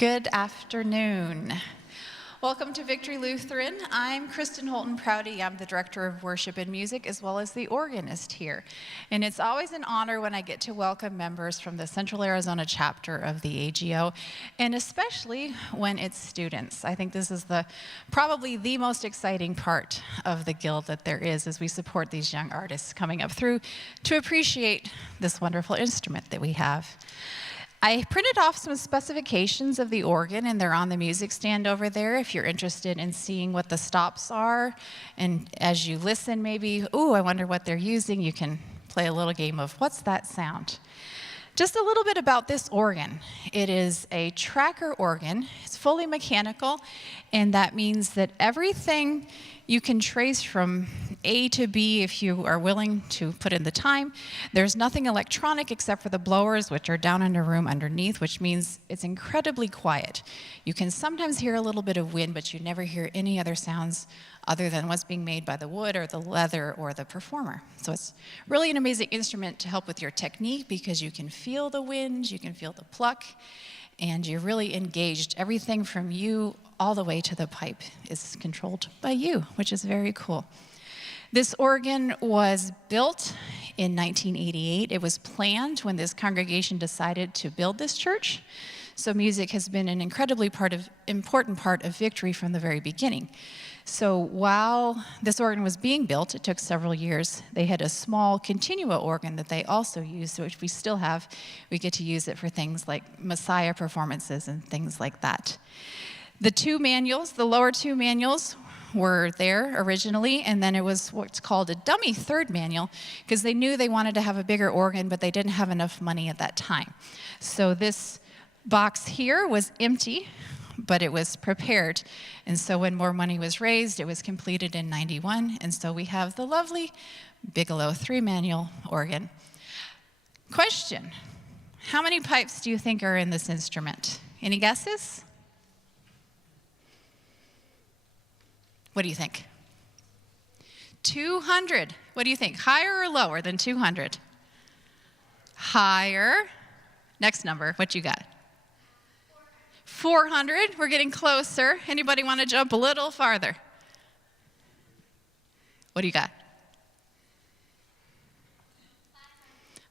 Good afternoon. Welcome to Victory Lutheran. I'm Kristen Holton Prouty. I'm the Director of Worship and Music as well as the organist here. And it's always an honor when I get to welcome members from the Central Arizona chapter of the AGO, and especially when it's students. I think this is probably the most exciting part of the Guild that there is as we support these young artists coming up through to appreciate this wonderful instrument that we have. I printed off some specifications of the organ, and they're on the music stand over there if you're interested in seeing what the stops are. And as you listen, maybe, ooh, I wonder what they're using, you can play a little game of what's that sound. Just a little bit about this organ. It is a tracker organ. It's fully mechanical, and that means that everything you can trace from A to B if you are willing to put in the time. There's nothing electronic except for the blowers, which are down in a room underneath, which means it's incredibly quiet. You can sometimes hear a little bit of wind, but you never hear any other sounds other than what's being made by the wood or the leather or the performer. So it's really an amazing instrument to help with your technique because you can feel the wind, you can feel the pluck, and you're really engaged. Everything from you all the way to the pipe is controlled by you, which is very cool. This organ was built in 1988. It was planned when this congregation decided to build this church. So music has been an incredibly important part of Victory from the very beginning. So while this organ was being built, it took several years. They had a small continua organ that they also used, which we still have. We get to use it for things like Messiah performances and things like that. The two manuals, the lower two manuals, were there originally, and then it was what's called a dummy third manual because they knew they wanted to have a bigger organ, but they didn't have enough money at that time. So this box here was empty, but it was prepared. And so when more money was raised, it was completed in '91, and so we have the lovely Bigelow 3-manual organ. Question: how many pipes do you think are in this instrument? Any guesses? What do you think? 200. What do you think? Higher or lower than 200? Higher. Next number. What you got? 400. We're getting closer. Anybody want to jump a little farther? What do you got?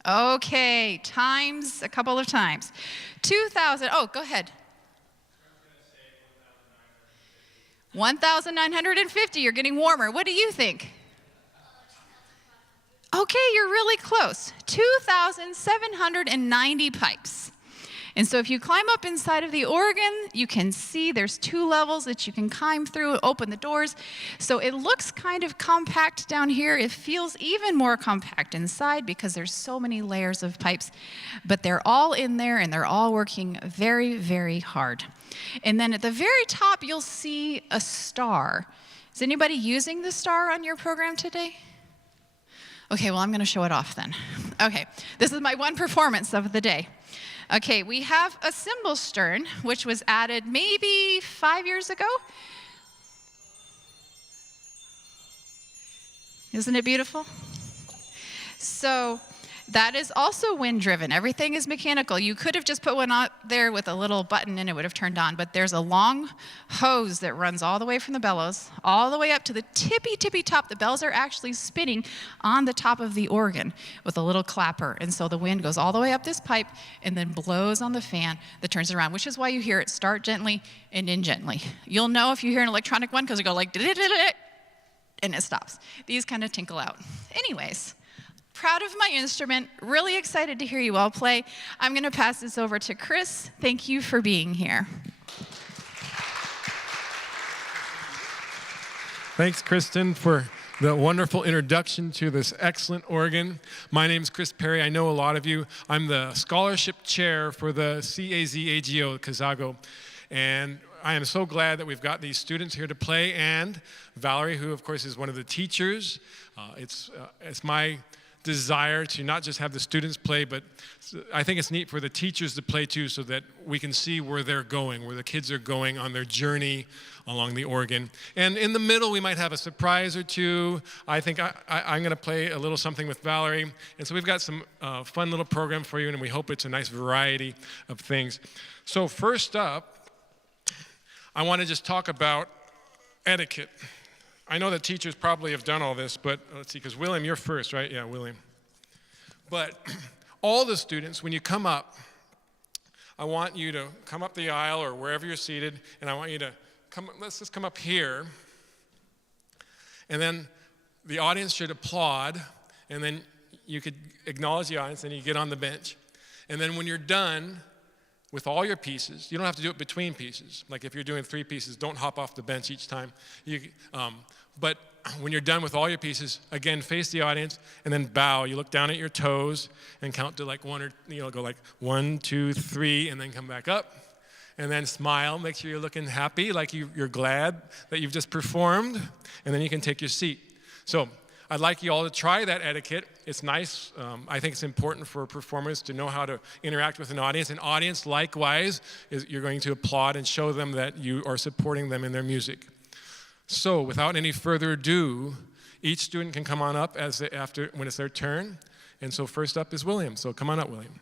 Okay, times a couple of times. 2,000. Oh, go ahead. 1,950. You're getting warmer. What do you think? Okay, you're really close. 2,790 pipes. And so if you climb up inside of the organ, you can see there's 2 levels that you can climb through and open the doors. So it looks kind of compact down here. It feels even more compact inside because there's so many layers of pipes. But they're all in there and they're all working very, very hard. And then at the very top, you'll see a star. Is anybody using the star on your program today? Okay, well, I'm going to show it off then. Okay, this is my one performance of the day. Okay, we have a cymbal stern, which was added maybe 5 years ago. Isn't it beautiful? So that is also wind driven. Everything is mechanical. You could have just put one out there with a little button and it would have turned on, but there's a long hose that runs all the way from the bellows, all the way up to the tippy top. The bells are actually spinning on the top of the organ with a little clapper. And so the wind goes all the way up this pipe and then blows on the fan that turns it around, which is why you hear it start gently and end gently. You'll know if you hear an electronic one because it go like, and it stops. These kind of tinkle out. Anyways. Proud of my instrument, really excited to hear you all play. I'm going to pass this over to Chris. Thank you for being here. Thanks, Kristen, for the wonderful introduction to this excellent organ. My name's Chris Perry. I know a lot of you. I'm the scholarship chair for the CAZ-AGO Kazago, and I am so glad that we've got these students here to play, and Valerie, who of course is one of the teachers. It's my desire to not just have the students play, but I think it's neat for the teachers to play too so that we can see where they're going, where the kids are going on their journey along the organ. And in the middle, we might have a surprise or two. I think I'm going to play a little something with Valerie. And so we've got some fun little program for you, and we hope it's a nice variety of things. So first up, I want to just talk about etiquette. I know that teachers probably have done all this, but let's see, because William, you're first, right? Yeah, William. But all the students, when you come up, I want you to come up the aisle or wherever you're seated, and I want you to let's just come up here. And then the audience should applaud, and then you could acknowledge the audience, and you get on the bench. And then when you're done with all your pieces, you don't have to do it between pieces. Like if you're doing 3 pieces, don't hop off the bench each time. But when you're done with all your pieces, again, face the audience and then bow. You look down at your toes and count to like 1 or, go like 1, 2, 3, and then come back up. And then smile, make sure you're looking happy, like you're glad that you've just performed, and then you can take your seat. So I'd like you all to try that etiquette. It's nice. I think it's important for performers to know how to interact with an audience. An audience, likewise, you're going to applaud and show them that you are supporting them in their music. So without any further ado, each student can come on up when it's their turn. And so first up is William. So come on up, William.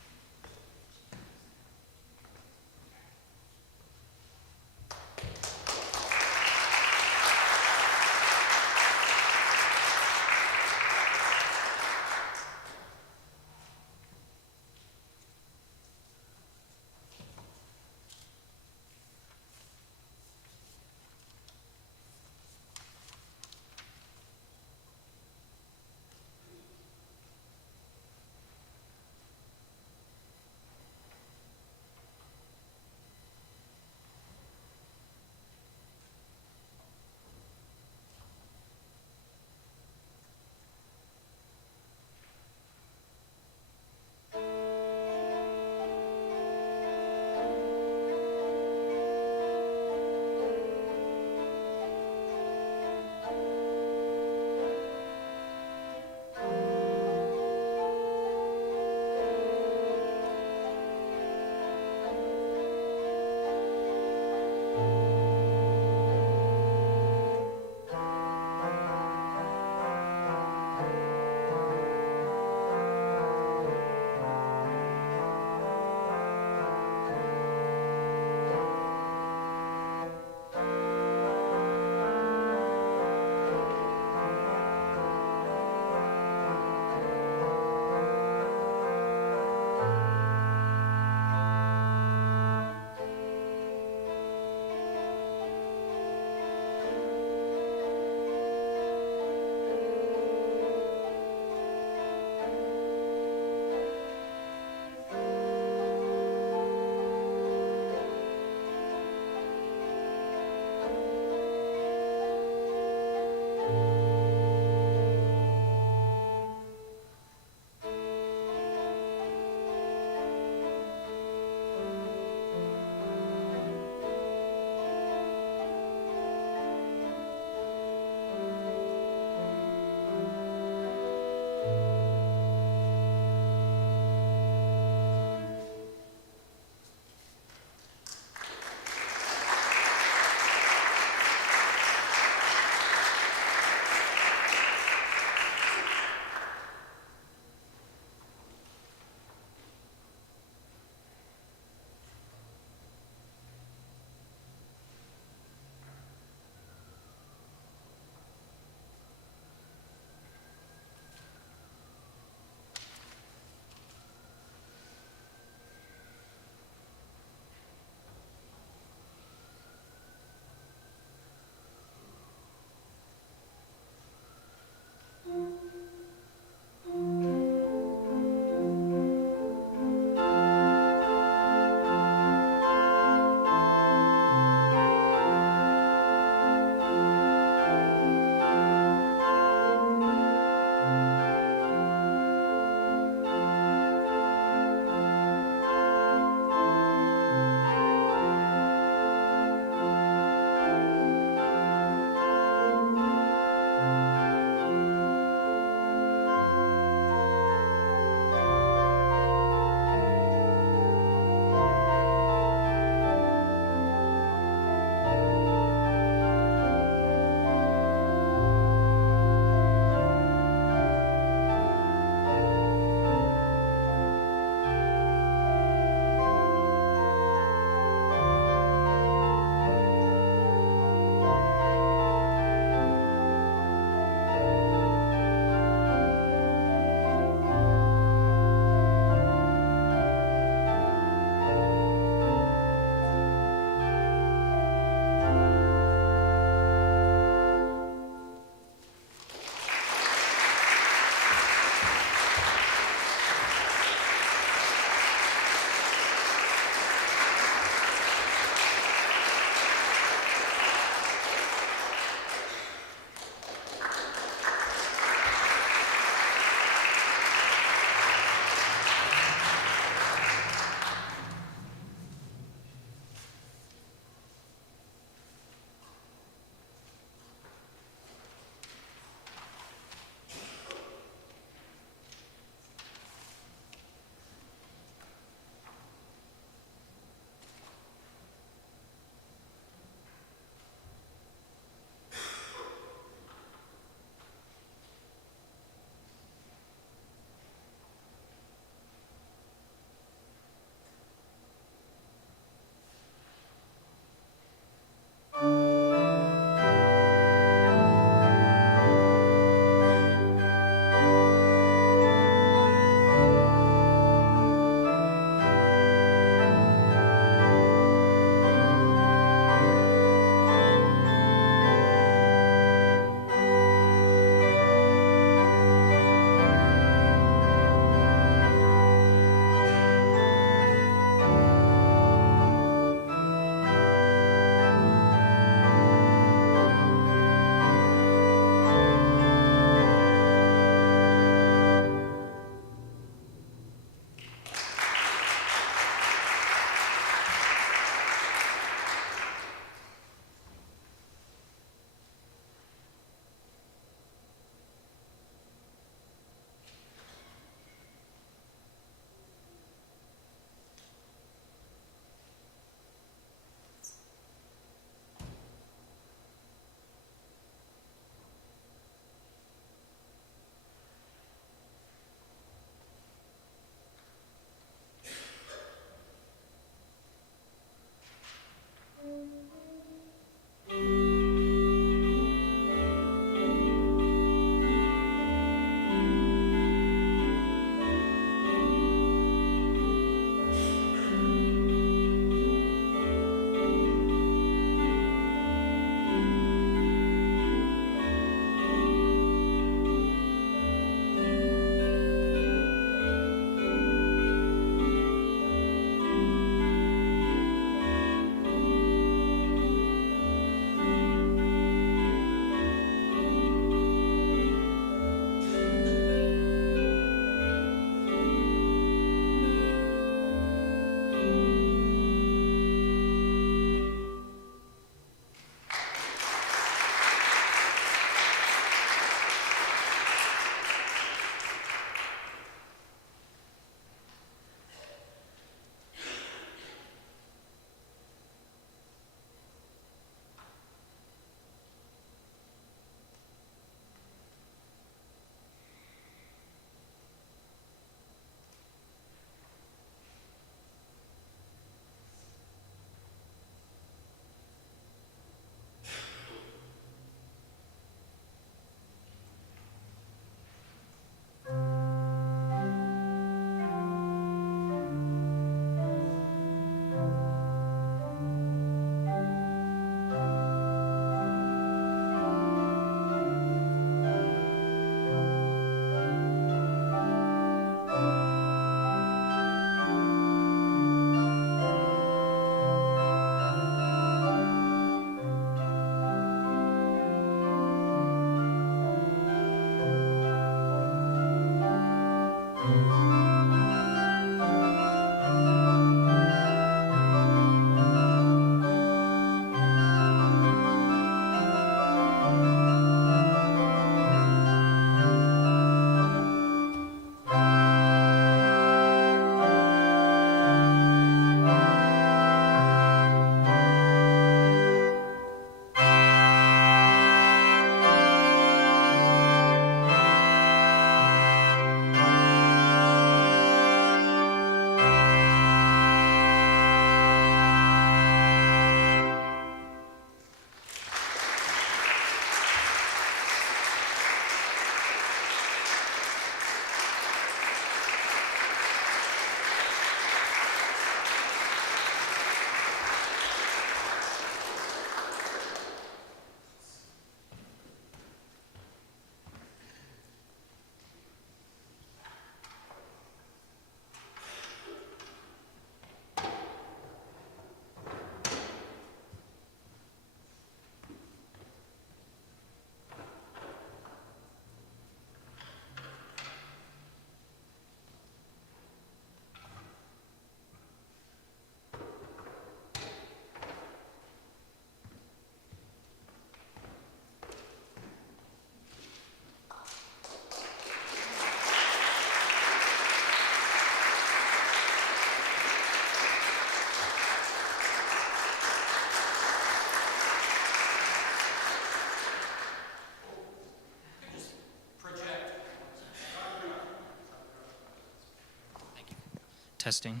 Testing.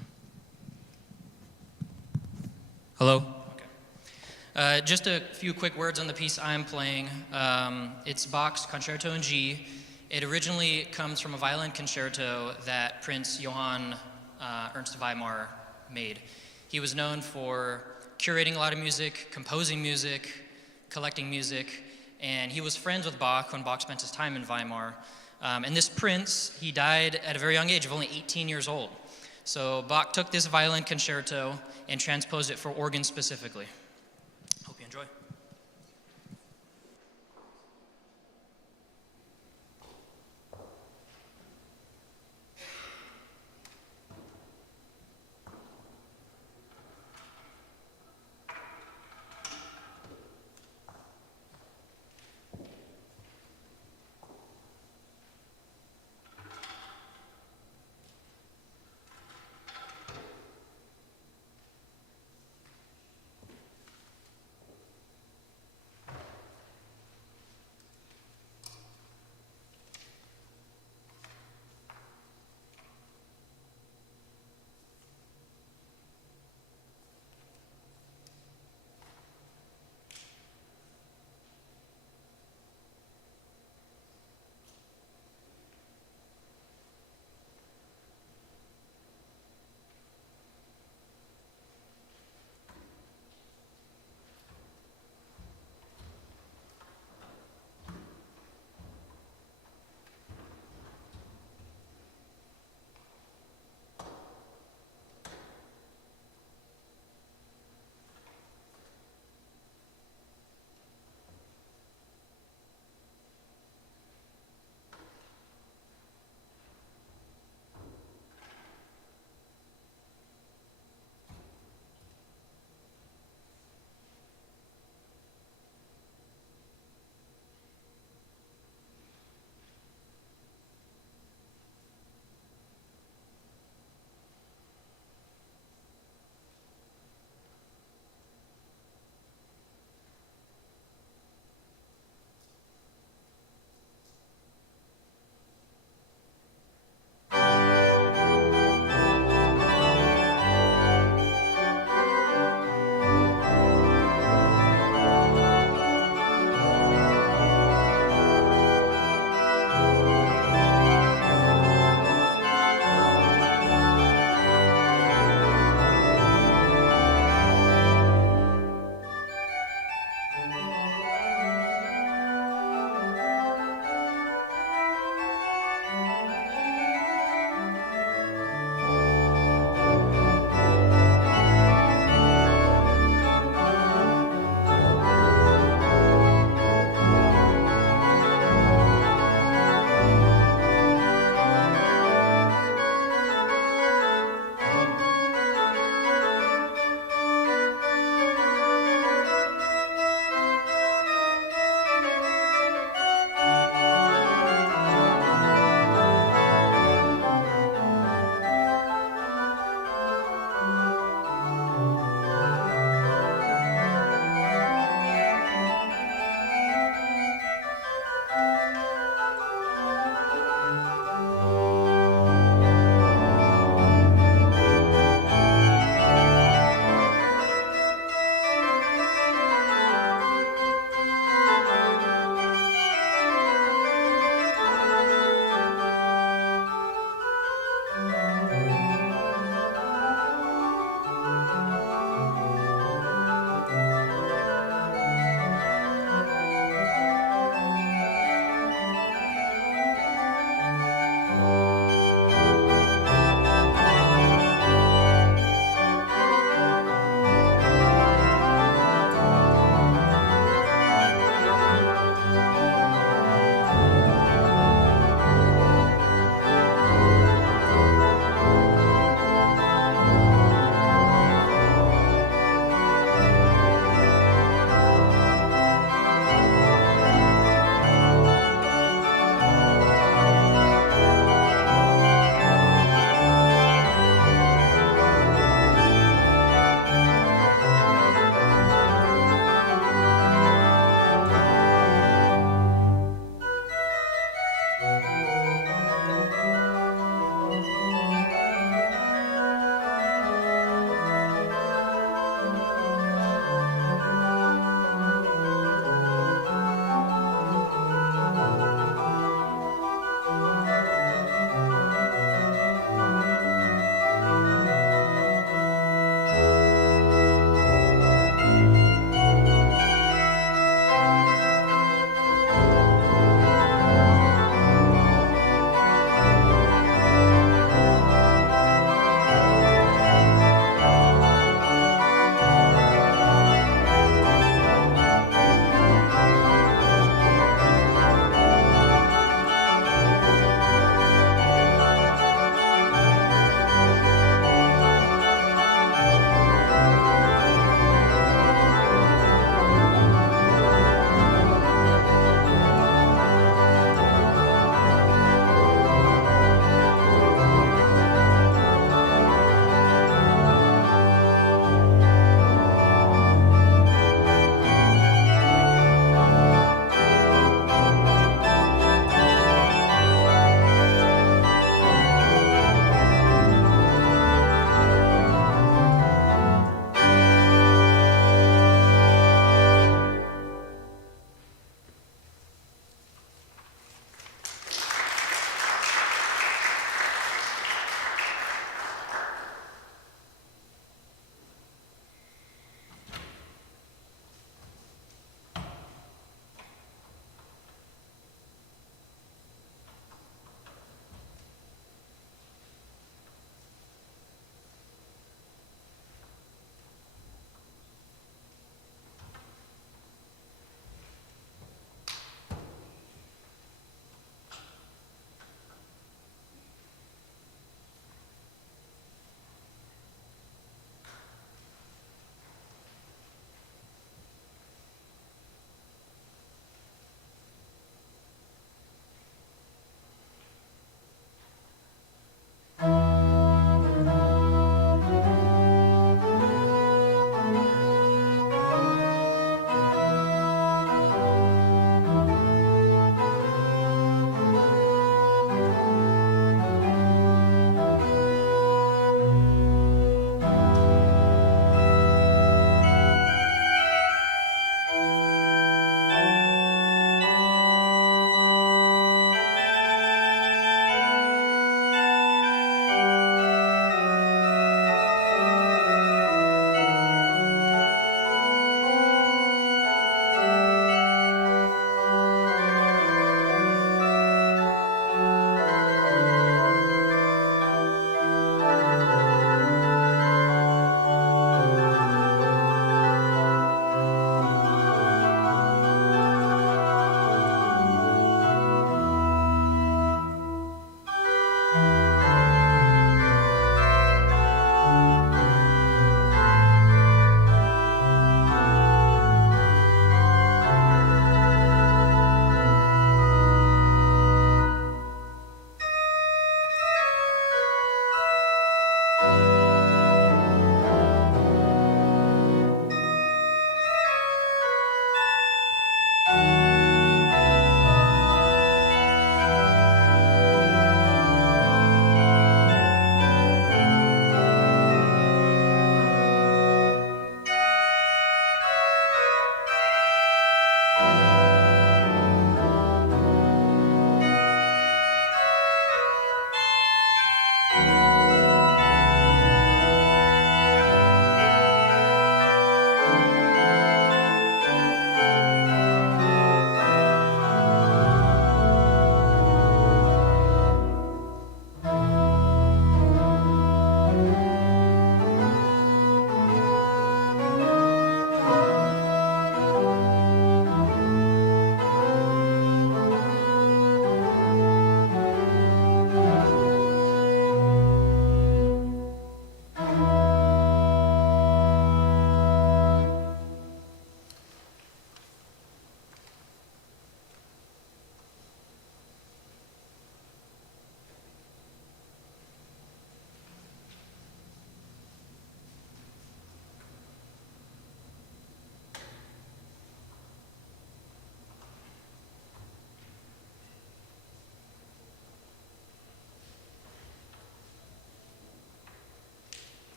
Hello? Okay. Just a few quick words on the piece I'm playing. It's Bach's Concerto in G. It originally comes from a violin concerto that Prince Johann Ernst Weimar made. He was known for curating a lot of music, composing music, collecting music, and he was friends with Bach when Bach spent his time in Weimar. And this prince, he died at a very young age of only 18 years old. So Bach took this violin concerto and transposed it for organ specifically. Hope you enjoy.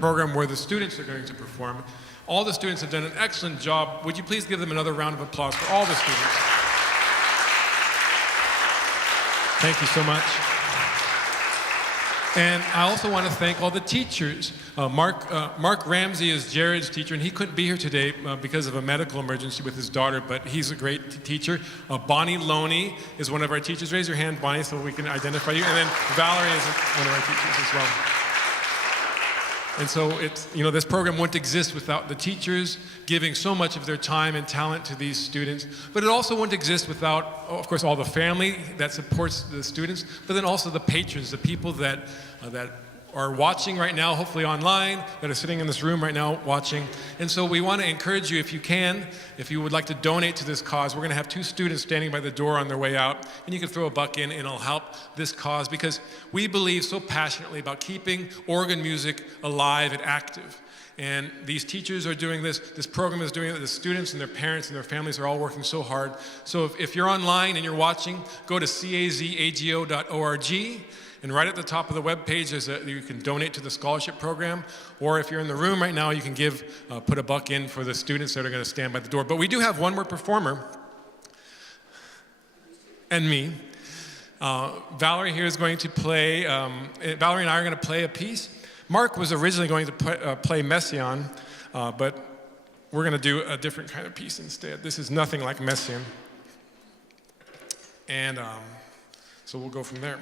program where the students are going to perform. All the students have done an excellent job. Would you please give them another round of applause for all the students? Thank you so much. And I also want to thank all the teachers. Mark Ramsey is Jared's teacher, and he couldn't be here today because of a medical emergency with his daughter, but he's a great teacher. Bonnie Loney is one of our teachers. Raise your hand, Bonnie, so we can identify you. And then Valerie is one of our teachers as well. And so this program wouldn't exist without the teachers giving so much of their time and talent to these students. But it also wouldn't exist without, of course, all the family that supports the students, but then also the patrons, the people that are watching right now, hopefully online, that are sitting in this room right now watching. And so we want to encourage you, if you can, if you would like to donate to this cause, we're going to have 2 students standing by the door on their way out, and you can throw a buck in and it'll help this cause, because we believe so passionately about keeping organ music alive and active. And these teachers are doing this program is doing it, the students and their parents and their families are all working so hard. So if you're online and you're watching, go to cazago.org. And right at the top of the web page, you can donate to the scholarship program. Or if you're in the room right now, you can put a buck in for the students that are going to stand by the door. But we do have one more performer, and me. Valerie here is going to play, Valerie and I are going to play a piece. Mark was originally going to play Messiaen, but we're going to do a different kind of piece instead. This is nothing like Messiaen. And so we'll go from there.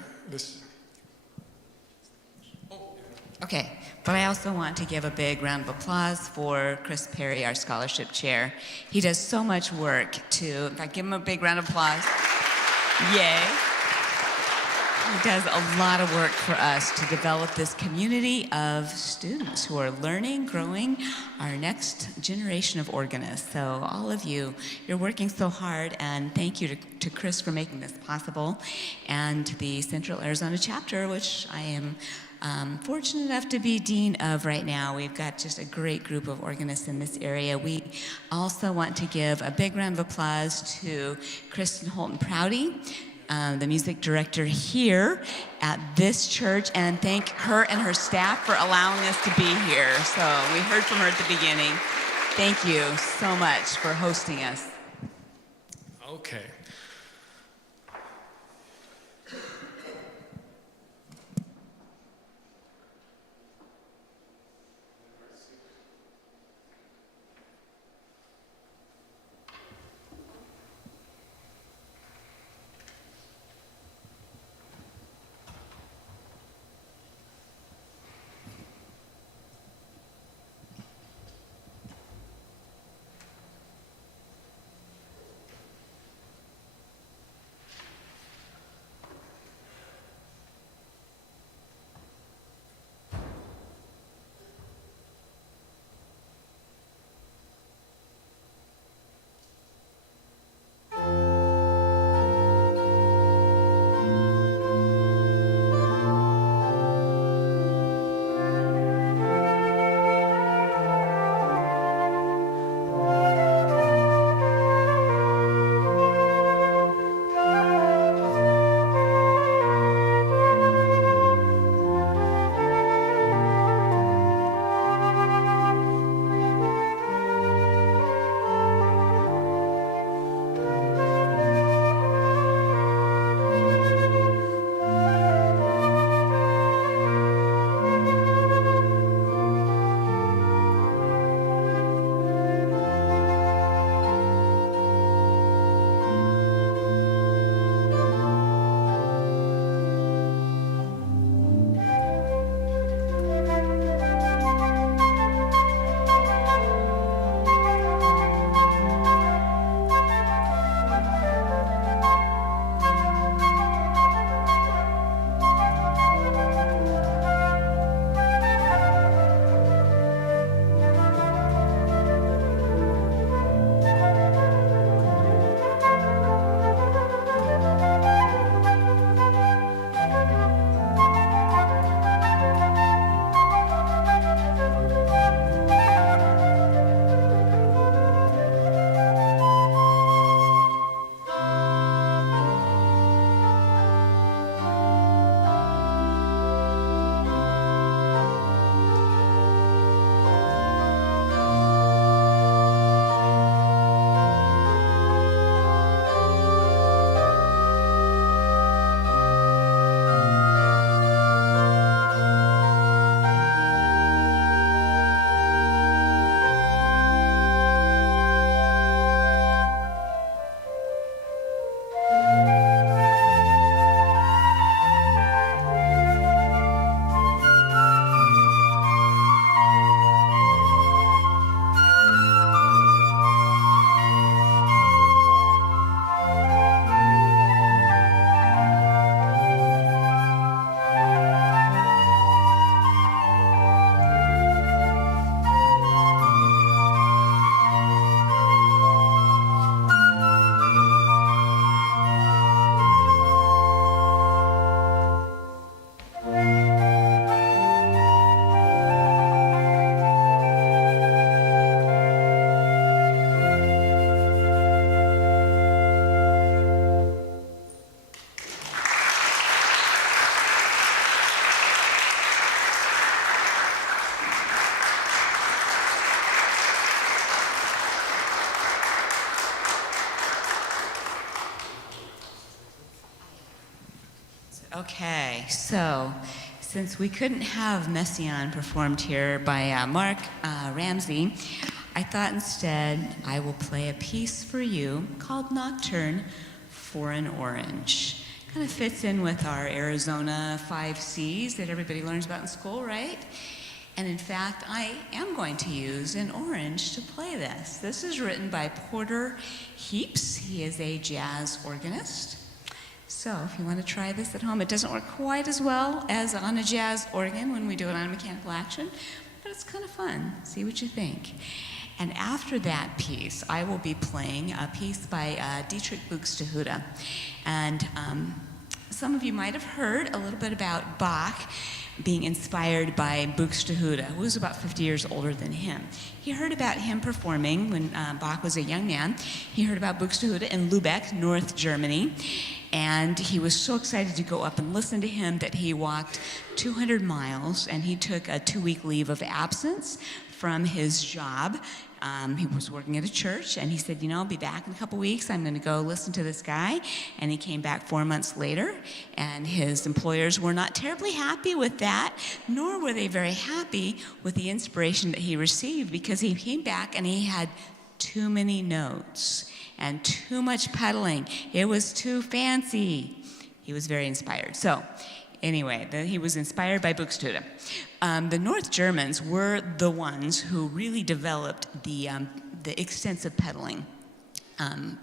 Okay, but I also want to give a big round of applause for Chris Perry, our scholarship chair. He does so much work in fact, give him a big round of applause. Yay. He does a lot of work for us to develop this community of students who are learning, growing our next generation of organists. So all of you, you're working so hard, and thank you to Chris for making this possible, and to the Central Arizona chapter, which I am fortunate enough to be dean of right now. We've got just a great group of organists in this area. We also want to give a big round of applause to Kristen Holton-Prouty, the music director here at this church, and thank her and her staff for allowing us to be here. So we heard from her at the beginning. Thank you so much for hosting us. Okay. Okay, so since we couldn't have Messiaen performed here by Mark Ramsey, I thought instead I will play a piece for you called Nocturne for an Orange. Kind of fits in with our Arizona 5 C's that everybody learns about in school, right? And in fact, I am going to use an orange to play this. This is written by Porter Heaps. He is a jazz organist. So if you want to try this at home, it doesn't work quite as well as on a jazz organ when we do it on a mechanical action, but it's kind of fun. See what you think. And after that piece, I will be playing a piece by Dietrich Buxtehude. And some of you might have heard a little bit about Bach being inspired by Buxtehude, who was about 50 years older than him. He heard about him performing when Bach was a young man. He heard about Buxtehude in Lübeck, North Germany, and he was so excited to go up and listen to him that he walked 200 miles, and he took a 2-week leave of absence from his job. He was working at a church, and he said, I'll be back in a couple weeks. I'm going to go listen to this guy. And he came back 4 months later, and his employers were not terribly happy with that, nor were they very happy with the inspiration that he received, because he came back and he had too many notes and too much pedaling. It was too fancy. He was very inspired. So anyway, he was inspired by Buxtehude. The North Germans were the ones who really developed the extensive pedaling.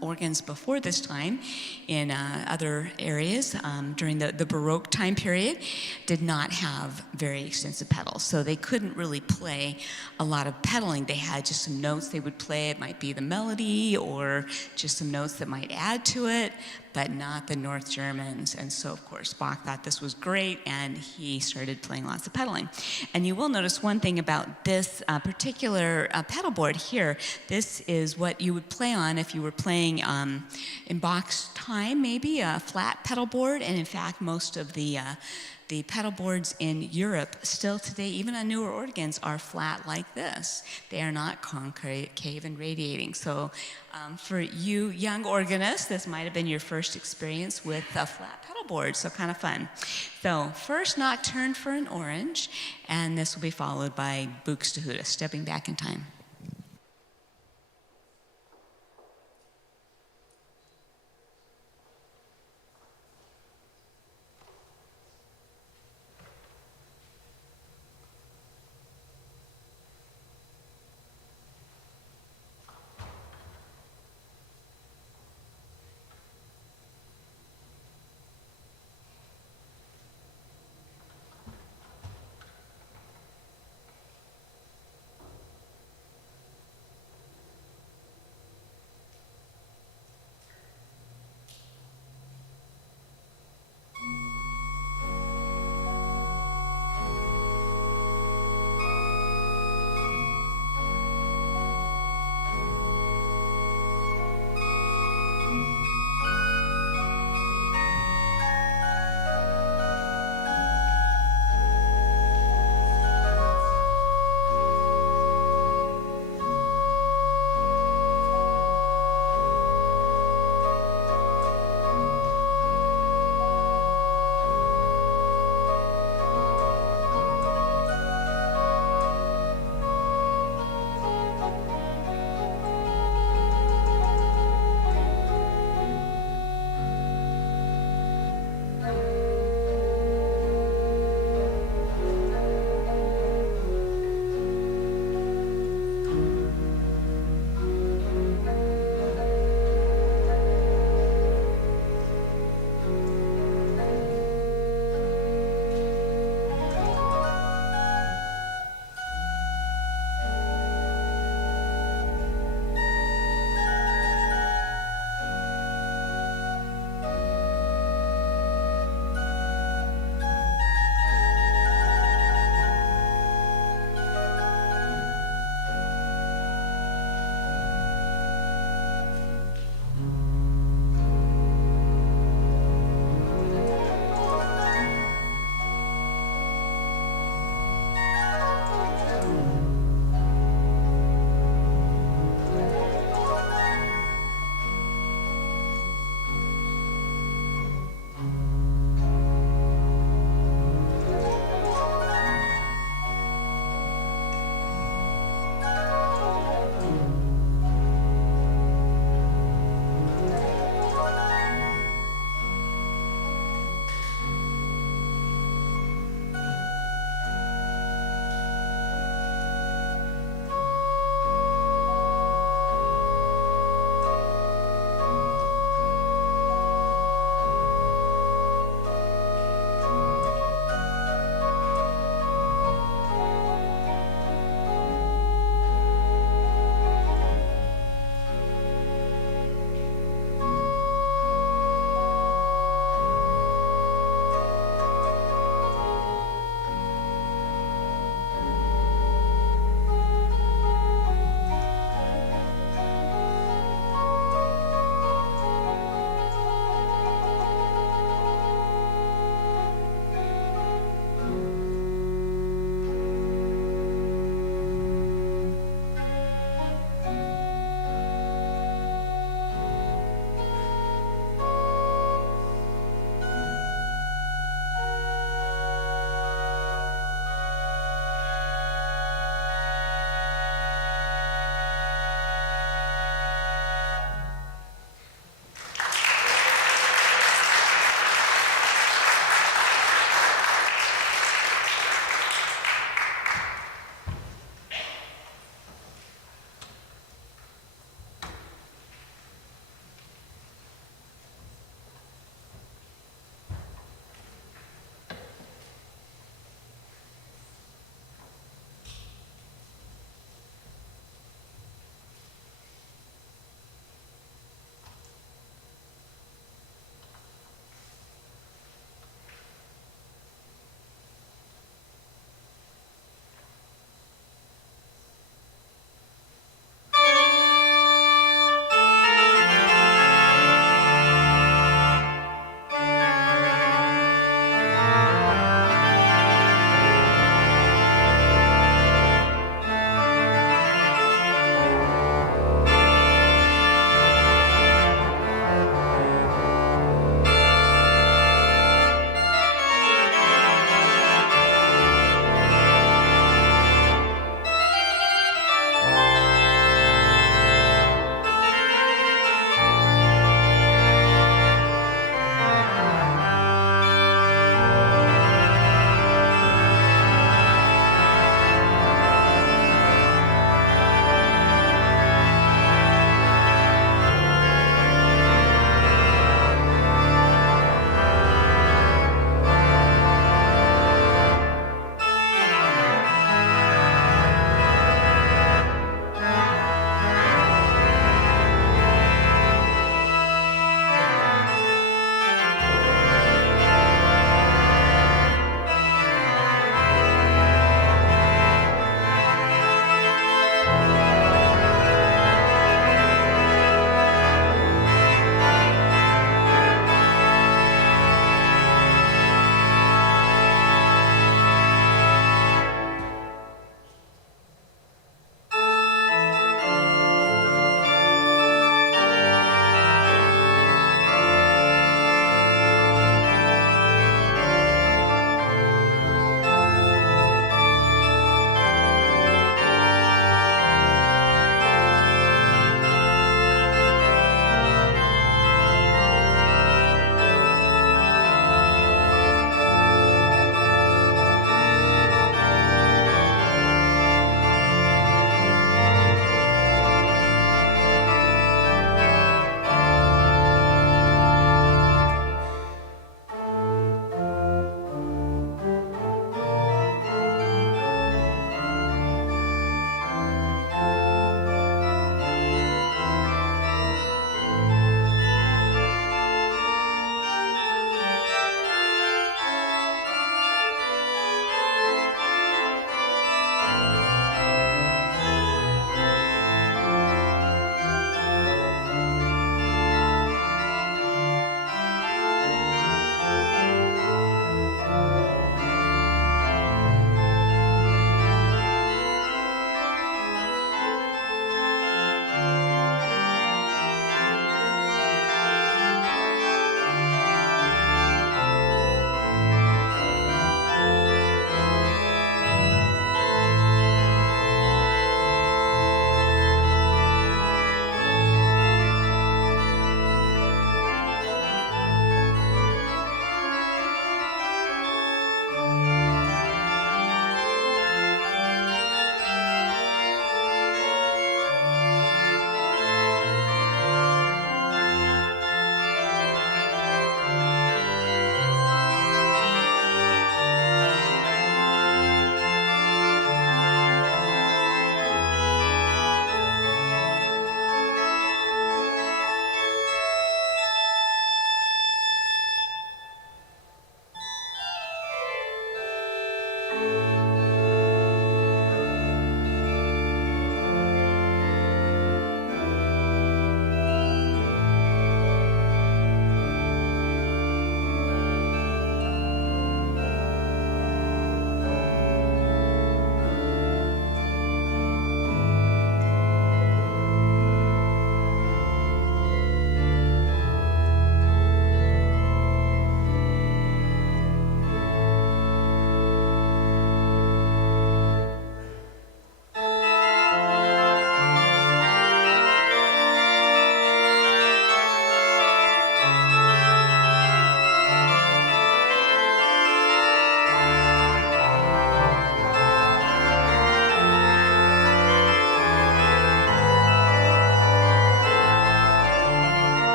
Organs before this time in other areas during the Baroque time period did not have very extensive pedals, so they couldn't really play a lot of pedaling. They had just some notes they would play. It might be the melody or just some notes that might add to it, but not the North Germans. And so, of course, Bach thought this was great, and he started playing lots of pedaling. And you will notice one thing about this particular pedal board here. This is what you would play on if you were playing in Bach's time, maybe a flat pedal board. And in fact, most of the pedal boards in Europe still today, even on newer organs, are flat like this. They are not concave and radiating. So for you young organists, this might have been your first experience with a flat pedal board, so kind of fun. So first, Nocturne for an Orange, and this will be followed by Buxtehude, Stepping Back in Time.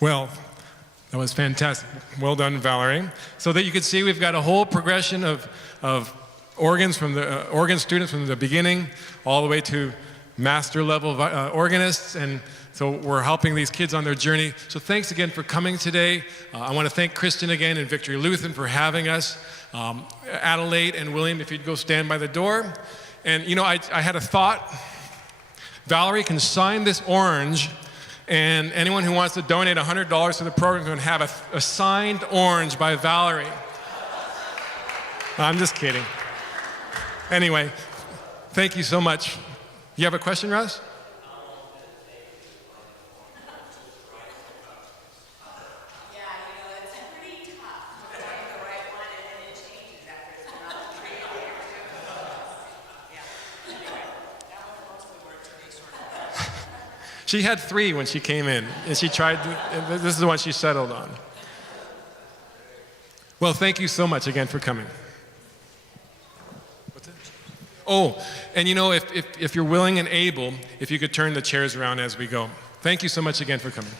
Well, that was fantastic. Well done, Valerie. So that you can see, we've got a whole progression of organs from the organ students from the beginning all the way to master level organists, and so we're helping these kids on their journey. So thanks again for coming today. I want to thank Kristen again and Victory Lutheran for having us. Adelaide and William, if you'd go stand by the door. And you know, I had a thought. Valerie can sign this orange, and anyone who wants to donate $100 to the program can have a signed orange by Valerie. I'm just kidding. Anyway, thank you so much. You have a question, Russ? Yeah, you know, it's pretty tough to find the right one and then it changes after it's been on the tree or two. Yeah. Anyway, that was most of the work to be sort of. She had 3 when she came in, and she tried to, and this is the one she settled on. Well, thank you so much again for coming. What's it? Oh, and you know, if you're willing and able, if you could turn the chairs around as we go. Thank you so much again for coming.